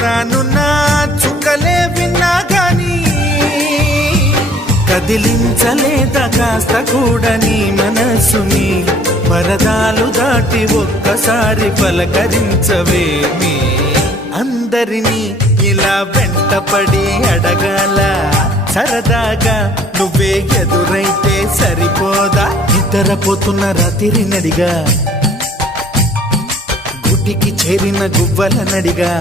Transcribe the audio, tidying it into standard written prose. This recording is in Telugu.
రానున్న చుక్కలే విన్నా గాని కదిలించలేదా కాస్త కూడా నీ మనసుని పరదాలు దాటి ఒక్కసారి పలకరించవేమి అందరినీ ఇలా వెంటపడి అడగాల సరదాగా నువ్వే ఎదురైతే సరిపోదా నిద్రపోతున్న రాత్రి నడిగా గుటికి చేరిన గువ్వల నడిగా